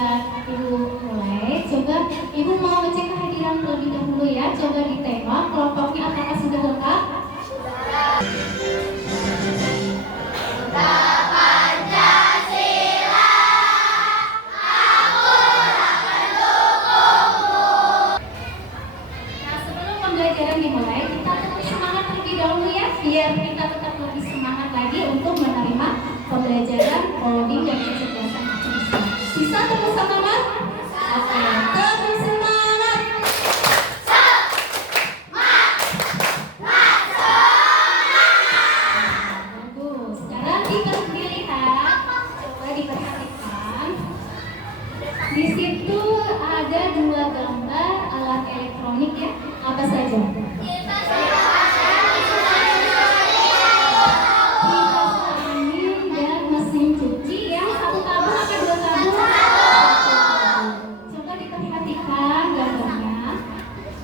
Ibu mulai, coba Ibu mau ngecek kehadiran terlebih dahulu ya. Coba ditembak kelompoknya apakah sudah lengkap? Nah, sebelum pembelajaran dimulai, kita tetap semangat terlebih dahulu ya, biar kita tetap lebih semangat lagi untuk menerima pembelajaran coding dan kecerdasan artifisial. Bisa terus semangat? Oke, terus semangat. Bagus. Sekarang dilihat, coba diperhatikan. Di situ ada dua gambar alat elektronik ya. Apa saja? Kipas angin dan mesin cuci yang satu tabung atau dua tabung? Coba diperhatikan gambarnya.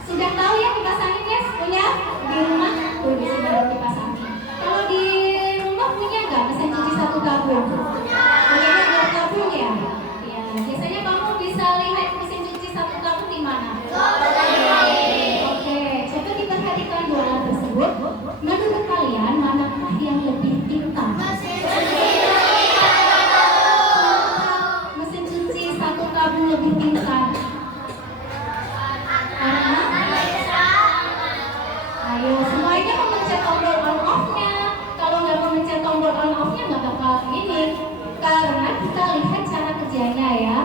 Sudah tahu ya kipas angin ya? Punya di rumah? Udah sudah ada kipas angin. Kalau di rumah punya nggak mesin cuci satu tabung? Punya dua tabung ya? Ya, biasanya kamu bisa lihat mesin cuci satu tabung di mana? Oke, coba diperhatikan dua alat tersebut. Menurut kalian manakah yang lebih pintar? Mesin cuci satu tabung lebih pintar. Ayo semuanya memencet tombol on off-nya. Kalau nggak memencet tombol on off-nya nggak bakal ini. Karena kita lihat cara kerjanya ya.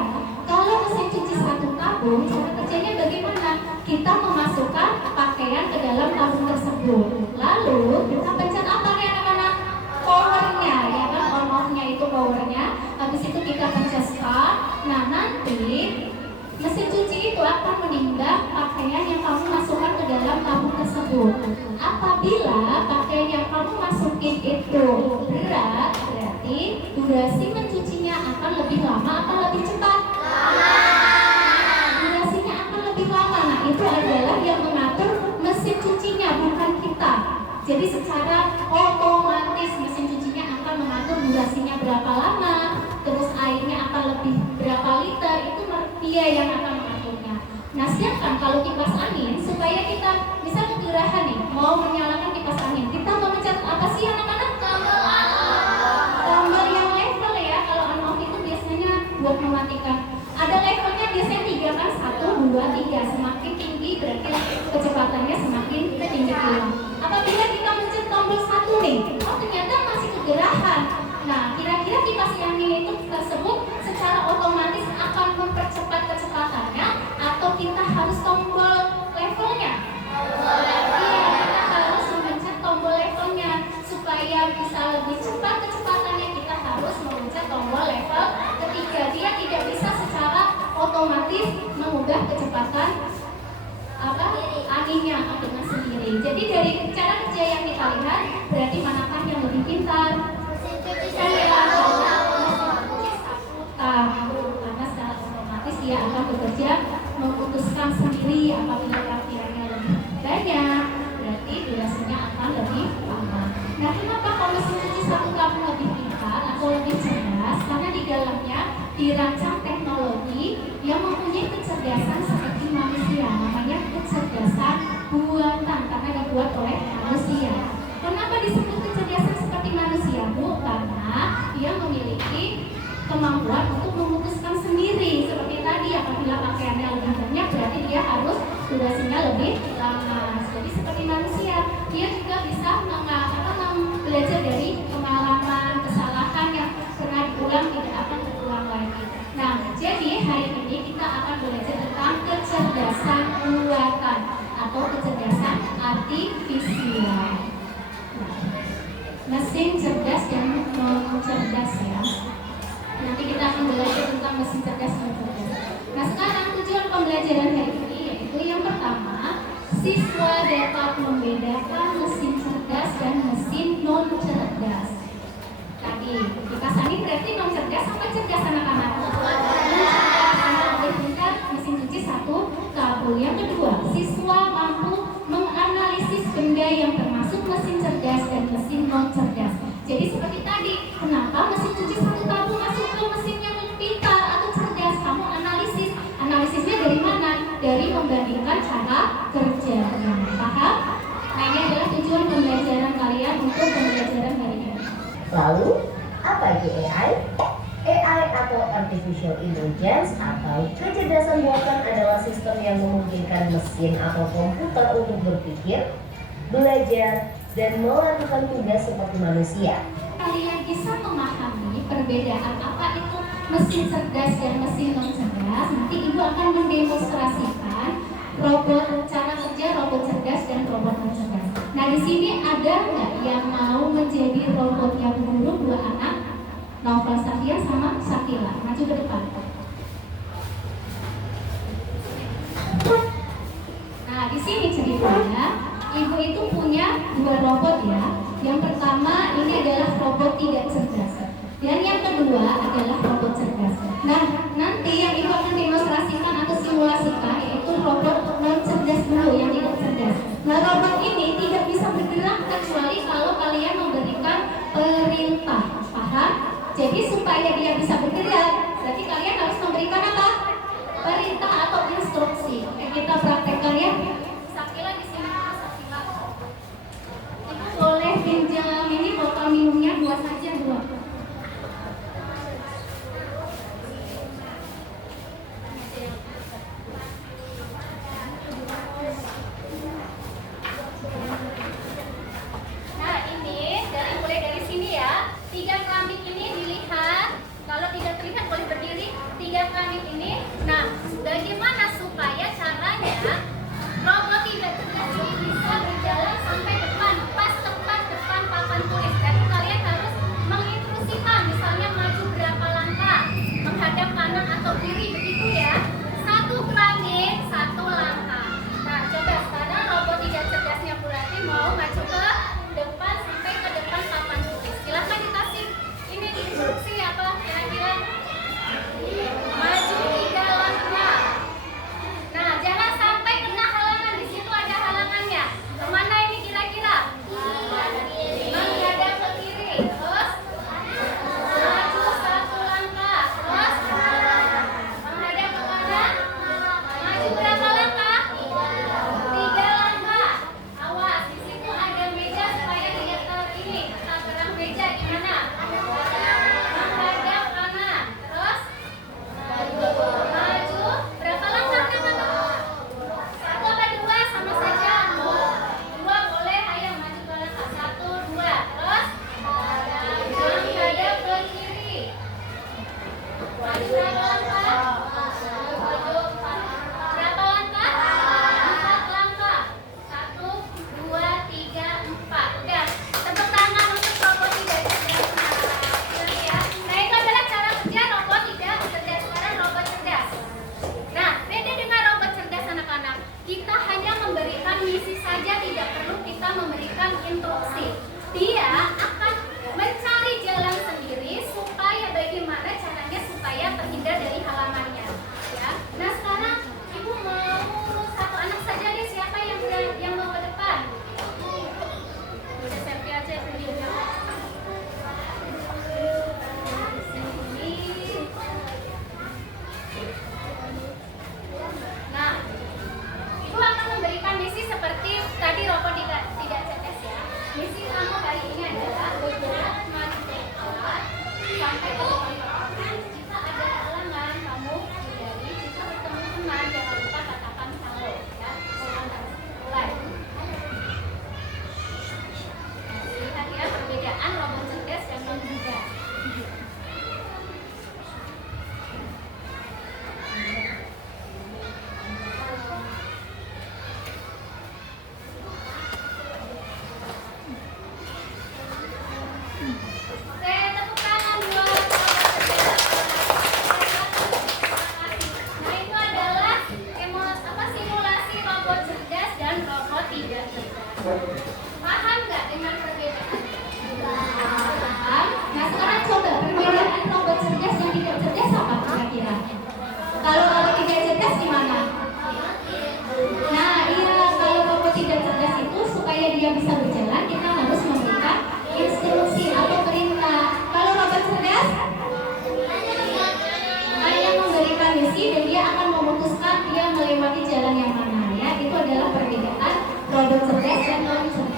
Kalau mesin cuci satu tabung, cara kerjanya bagaimana? Kita memasukkan pakaian ke dalam tabung tersebut. Lalu kita pencet apa nih anak-anak? Powernya, ya kan? On off-nya itu powernya. Habis itu kita pencet start. Nah nanti mesin cuci itu akan menimba pakaian yang kamu masukkan ke dalam tabung tersebut. Apabila pakaian yang kamu masukin itu berat, berarti durasi mencucinya akan lebih lama atau lebih cepat? Durasinya akan lebih lama. Nah itu adalah yang mengatur mesin cucinya, bukan kita. Jadi secara otomatis mesin cucinya akan mengatur durasinya berapa lama, terus airnya akan lebih berapa liter, itu dia yang akan mengaturnya. Nah sedangkan kalau kipas angin, supaya kita bisa kegerahan nih, mau menyalakan kipas angin, kita memencet apa sih anak-anak? Tombol yang level ya. Kalau on off itu biasanya buat mematikan. Ada levelnya biasanya 3 kan, 1, 2, 3. Semakin tinggi berarti kecepatannya semakin tinggi pula. Apabila kita mencet tombol 1 nih, oh ternyata masih kegerahan. Nah kira-kira kipas angin itu tersebut secara otomatis akan mempercepat kecepatannya atau kita harus tombol levelnya? Iya, kita harus memencet tombol levelnya. Supaya bisa lebih cepat kecepatannya, kita harus memencet tombol level ketiga. Dia tidak bisa secara otomatis mengubah kecepatan anginnya dengan sendiri. Jadi dari cara kerja yang kita lihat, berarti manakah yang lebih pintar? Karena secara otomatis dia akan bekerja memutuskan sendiri. Apabila latihannya lebih banyak, berarti durasinya akan lebih lama. Nah kenapa kalau mesin cuci satu tabung lebih pintar atau lebih cerdas? Karena di dalamnya dirancang teknologi yang mempunyai kecerdasan seperti manusia, namanya kecerdasan buatan, karena dibuat oleh manusia. Kenapa disebut kecerdasan seperti manusia, Bu? Karena dia memiliki kemampuan untuk memutuskan sendiri. Seperti tadi, apabila pakaiannya lebih banyak, berarti dia harus durasinya lebih lama. Jadi seperti manusia, dia juga bisa belajar dari pengalaman, kesalahan yang pernah diulang tidak akan terulang lagi. Nah, jadi hari ini kita akan belajar tentang kecerdasan buatan atau kecerdasan artifisial. Mesin cerdas dan non cerdas ya. Nanti kita akan belajar tentang mesin cerdas dan non cerdas. Nah sekarang tujuan pembelajaran hari ini yaitu yang pertama, siswa dapat membedakan mesin cerdas dan mesin non cerdas. Tadi kipas angin berarti non cerdas apa cerdas anak-anak? Lebih pintar mesin cuci satu tabung. Yang kedua, siswa mampu menganalisis benda yang termasuk mesin cerdas dan mesin non cerdas. Jadi seperti tadi, kenapa mesin cuci satu tabung masuk ke mesin yang pintar atau cerdas? Kamu Lalu, apa itu AI? AI atau Artificial Intelligence atau kecerdasan buatan adalah sistem yang memungkinkan mesin atau komputer untuk berpikir, belajar, dan melakukan tugas seperti manusia. Kalian bisa memahami perbedaan apa itu mesin cerdas dan mesin non cerdas. Nanti Ibu akan mendemonstrasikan cara kerja robot cerdas dan robot non cerdas. Nah, di sini ada nggak yang mau menjadi robotnya Bu Guru, dua anak? Novel Safia sama Sakila, maju ke depan. Nah, di sini ceritanya, Ibu itu punya dua robot ya. Yang pertama ini adalah robot tidak cerdas, dan yang kedua adalah robot cerdas. Nah, nanti yang Ibu akan demonstrasikan atau simulasikan yaitu robot non cerdas dulu, yang tidak cerdas. Nah, robot ini tidak bisa bergerak kecuali kalau kalian memberikan perintah, paham? Jadi supaya dia bisa bergerak, berarti kalian harus memberikan apa? Perintah atau instruksi. Oke, kita praktekkan ya. Sakila di sini, Sakila. Ibu boleh pinjam ini botol minumnya dua saja, dua. Nah, ini mulai dari sini ya. 3 keramik ini dilihat. Kalau tidak terlihat boleh berdiri. 3 keramik ini. Nah, bagaimana supaya caranya robot tidak cerdas ini bisa berjalan sampai depan, pas tepat depan papan tulis. Jadi kalian harus menginstruksikan, misalnya maju berapa langkah, menghadap kanan atau kiri, begitu ya. 1 keramik, 1 langkah. Nah, coba sekarang robot tidak cerdasnya Bu Rati mau maju ke depan sampai ke depan papan tulis. Silahkan dikasih ini instruksi apa kira-kira. Maju 3 langkah. Nah, jangan sampai kena halangan. Di situ ada halangannya. Kemana ini kira-kira? Menghadap ke kiri. Terus maju 1 langkah. Terus menghadap ke kanan. Maju berapa langkah? 3 langkah. Awas, di situ ada meja supaya tidak ini terang meja. Gimana? Menghadap kanan. Terus maju berapa langkah teman-teman? 1 apa 2 sama saja? 2 boleh. Ayo maju ke langkah 1, 2. Terus menghadap ke kiri. Maju berapa langkah? Berapa langkah? 4 langkah. 1, 2, 3, 4. Udah. Tepuk tangan untuk robot tidak cerdas. Ya. Nah, itu adalah cara kerja robot tidak cerdas. Sekarang robot cerdas. Nah, beda dengan robot cerdas anak-anak. Kita hanya memberikan misi saja, tidak perlu kita memberikan instruksi. Dia akan mencari jalan sendiri supaya bagaimana caranya supaya terhindar dari halangannya. Ya. Nah, sekarang Ibu mau urus 1 anak saja deh. Siapa yang mau ke depan? Udah selfie aja videonya. Nah, Ibu akan memberikan misi seperti tadi robot tidak cerdas ya. Misi kamu hari ini adalah bergerak maju ke alat sampai ke depan papan. Jika ada halangan, kamu hindari. Jika bertemu teman, jangan lupa katakan halo ya. Mulai. Lihat ya perbedaan robot cerdas dan non cerdas. Oke, tepuk tangan buat robot cerdas. Nah, itu adalah simulasi robot cerdas dan robot tidak cerdas. Paham nggak dengan perbedaannya? Paham. Nah, sekarang coba perbedaan robot cerdas dan tidak cerdas apa kira-kira? Kalau robot tidak cerdas gimana? Nah, iya, kalau robot tidak cerdas itu supaya dia bisa berjalan, kita harus memberikan instruksi atau perintah. Kalau robot cerdas hanya memberikan misi dan dia akan memutuskan dia melewati jalan yang mana ya. Itu adalah perbedaan robot cerdas dan non cerdas.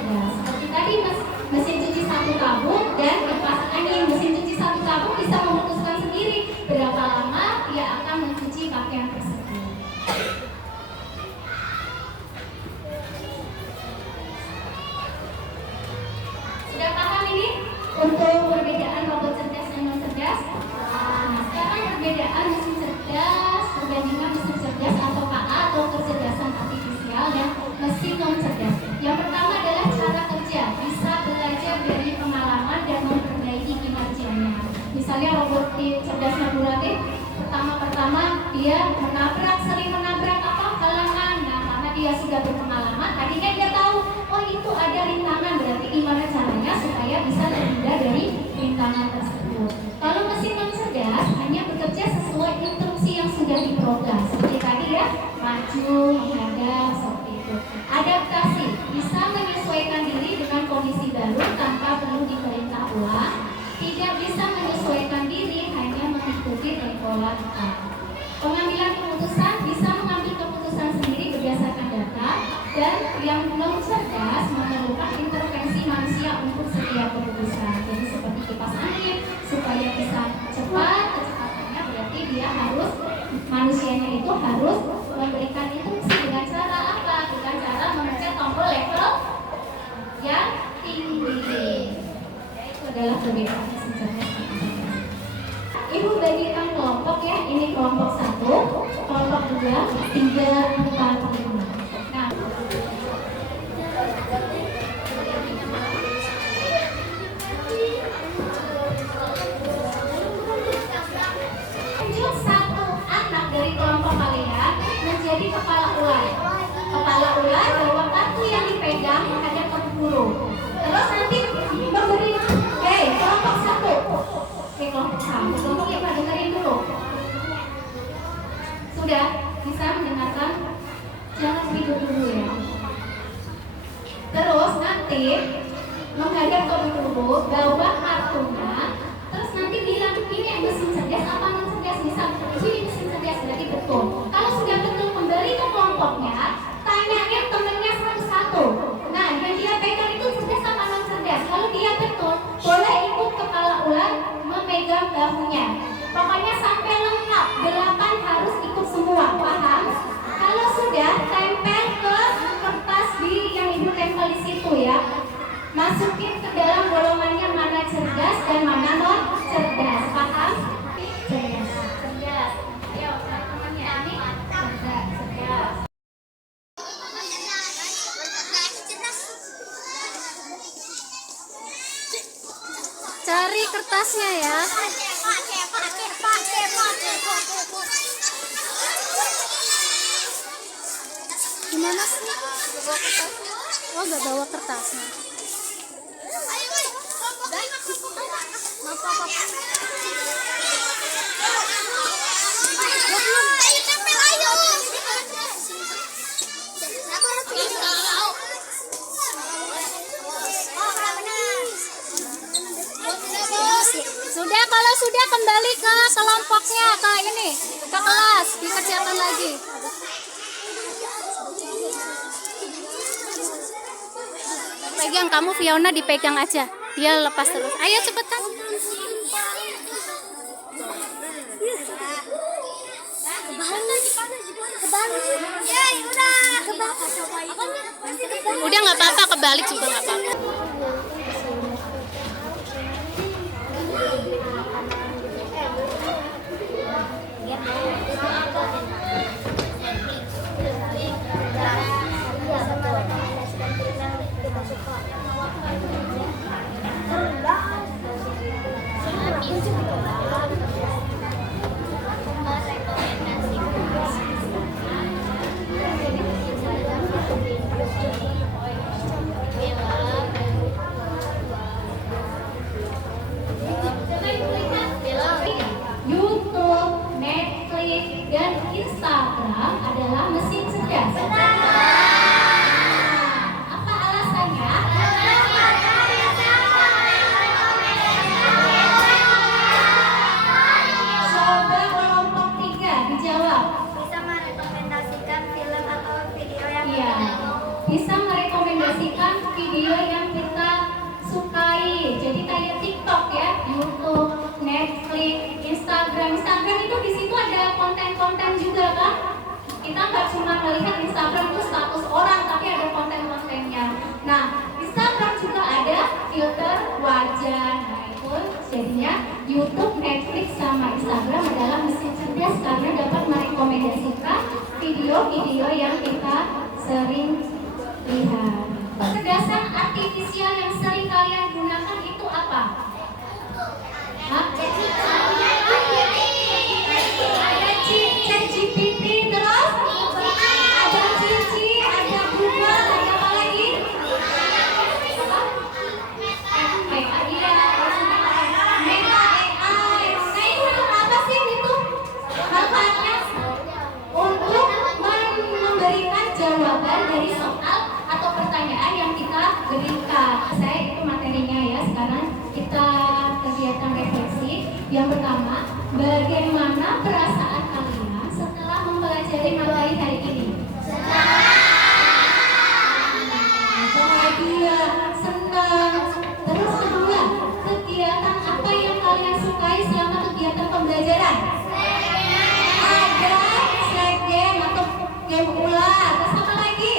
dia sering menabrak halangan. Nah, karena dia sudah berpengalaman, tadinya dia tahu, oh itu ada rintangan, berarti gimana caranya supaya bisa terhindar dari rintangan tersebut. Kalau mesin non cerdas hanya bekerja sesuai instruksi yang sudah diprogram, seperti tadi ya, maju, menghadap, seperti itu. Adaptasi bisa menyesuaikan diri dengan kondisi baru tanpa perlu diperintah ulang. Tidak bisa menyesuaikan diri, hanya mengikuti pola tetap. Pengambilan keputusan bisa mengambil keputusan sendiri berdasarkan data, dan yang non cerdas memerlukan intervensi manusia untuk setiap keputusan. Jadi seperti kipas angin, supaya bisa cepat, kecepatannya berarti dia harus, manusianya itu harus memberikan instruksi dengan cara apa? Dengan cara memencet tombol level yang tinggi. Itu adalah perbedaan mesin cerdas. Ibu bagikan kelompok ya, ini kelompok 1, kelompok 2, 3, 4, 5. Nah, tunjuk satu anak dari kelompok kalian menjadi kepala ular. Kepala ular bawa kartu yang dipegang menghadap ke guru. Terus nanti memberi, kelompok 1. Kelompok 1, kelompok yang dengerin dulu. Sudah bisa mendengarkan? Jangan ribut dulu ya. Terus nanti menghadap ke guru, bawa kartunya, terus nanti bilang ini yang mesin cerdas apa non cerdas. Misal ini mesin cerdas, berarti betul. Kalau sudah betul, kembali ke kelompoknya, tanyain temennya satu-satu. Nah, yang dia pegang itu cerdas apa non cerdas. Kalau dia betul, boleh ikut kepala ular memegang bahunya. Pokoknya sampai lengkap, 8 harus ikut semua, paham? Kalau sudah, tempel ke kertas yang ibu tempel di situ ya. Masukin ke dalam golongannya mana cerdas dan mana non cerdas, paham? Cerdas. Ayo, teman-temannya ini cerdas. Cari kertasnya ya. Gimana sih? Oh, gak bawa kertasnya. Sudah, kalau sudah kembali ke kelompoknya, ke ini, ke kelas, dikerjakan lagi. Pegang, kamu Fiona dipegang aja, dia lepas terus. Ayo cepetan. Udah nggak apa-apa, kebalik juga nggak apa-apa. YouTube, Netflix, dan Instagram adalah mesin cerdas. Apa alasannya? Coba kelompok 3 dijawab. Bisa merekomendasikan film atau video yang Iya, bisa merekomendasikan video yang kita sukai. Jadi kayak TikTok ya, YouTube, Netflix, Instagram. Instagram itu di situ ada konten-konten juga kan? Kita nggak cuma melihat Instagram itu status orang, tapi ada konten-kontennya. Nah, Instagram juga ada filter wajah. Nah, itu jadinya YouTube, Netflix, sama Instagram adalah mesin cerdas karena dapat merekomendasikan video-video yang kita sering lihat. Kecerdasan artifisial yang sering kalian gunakan itu apa? Hah? Ada ChatGPT, Bagaimana perasaan kalian setelah mempelajari materi hari ini? Bahagia, senang. Terus kedua, kegiatan apa yang kalian sukai selama kegiatan pembelajaran? Ada slide game atau game ular. Terus apa lagi?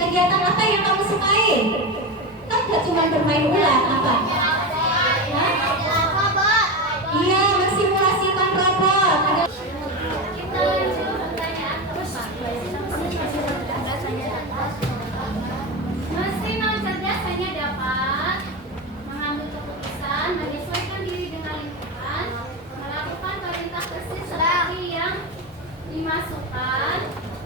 Kegiatan apa yang kamu sukai? Kan gak cuma bermain ular, apa? Hah? Iya, mensimulasikan robot. Ada Kita lanjut pertanyaan keempat. Mesin non cerdas hanya dapat mengambil keputusan, menyesuaikan diri dengan lingkungan, melakukan perintah persis seperti yang dimasukkan,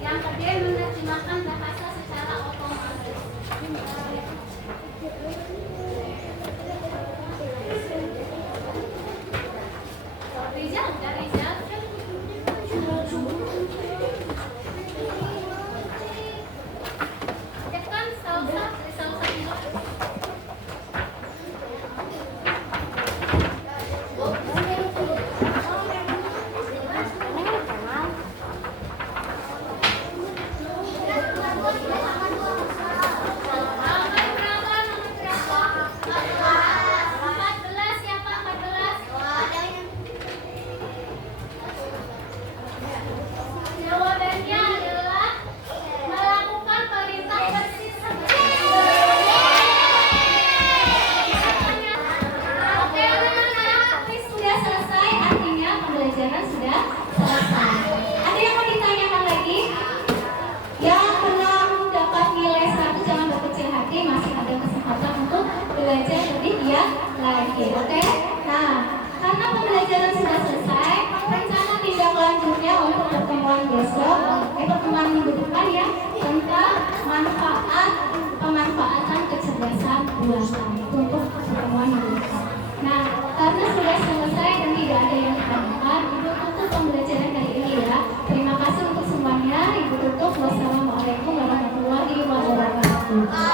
yang kedua menerjemahkan bahasa secara otomatis. Rizal, udah Rizal. Tekan salsa dulu. Nomor berapa? 14, siapa 14? Jawabannya adalah melakukan perintah persis seperti Oke, anak-anak, kuis sudah selesai, artinya pembelajaran sudah selesai. Ada yang mau ditanyakan lagi? Yang belum dapat nilai 100 jangan berkecil hati, masih ada kesempatan untuk belajar lebih giat lagi, oke? Nah, karena pembelajaran sudah selesai, rencana tindak lanjutnya untuk pertemuan besok, pertemuan minggu depan ya, tentang pemanfaatan kecerdasan buatan untuk pertemuan minggu depan. Nah, karena sudah selesai dan tidak ada yang ditanyakan, Ibu tutup pembelajaran kali ini ya. Terima kasih untuk semuanya. Ibu tutup. Wassalamualaikum warahmatullahi wabarakatuh.